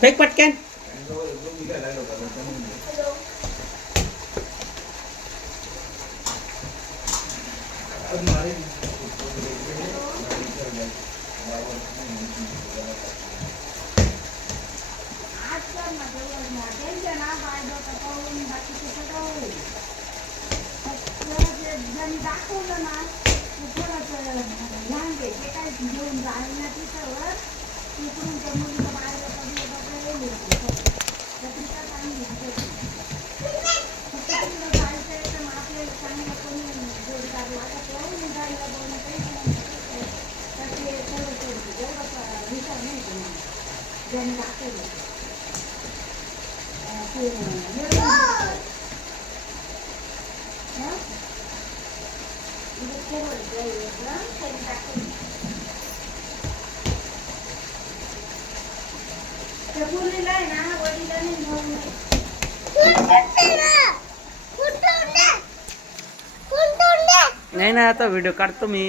Fake पटकन. दाखवलं ना थोडंसं लहान ते काय घेऊन जायला ना तिच्यावर तिकडून त्या मुलीचं बाहेर पत्रिका चांगली फक्त तिकडं जायचं तर मग आपल्याला चांगलं कोणी जोडदार लागत राहून जायला बोलणं काही तर ते सगळं एवढं विचार नाही तुम्हाला ज्यांनी दाखवलं मुलीला आहे ना वडिलांनी नाही ना आता व्हिडिओ काढतो मी.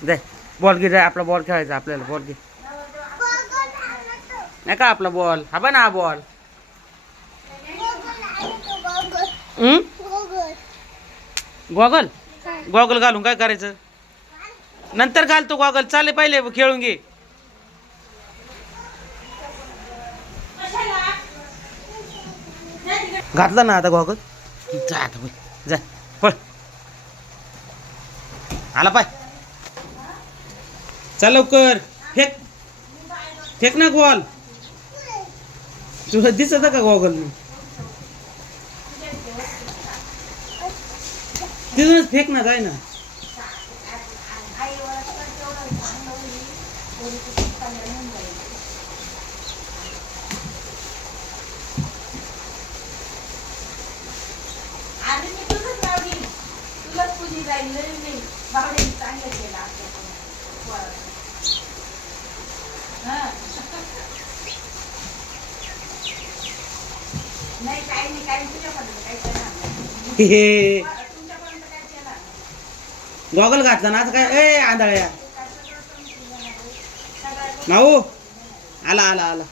जाय बॉल घे, जाय आपला बॉल खेळायचा आपल्याला. बॉल घे. नाही का आपला बॉल हा बा ना हा बॉल. गॉगल गॉगल घालून काय करायचं? नंतर घालतो गॉगल. चाले पहिले खेळून घे. घातला ना आता गॉगल. जा आता बोल. जा पळ. आला पाय. चल लवकर. फेक फेक ना बॉल. तुला दिसत का गॉगल? तिथूनच फेक ना. जाय ना. नाही काही नाही काही तुझ्यापर्यंत काही गॉगल घातला ना आता काय. ए आंधळ्या नाऊ. आला आला आला.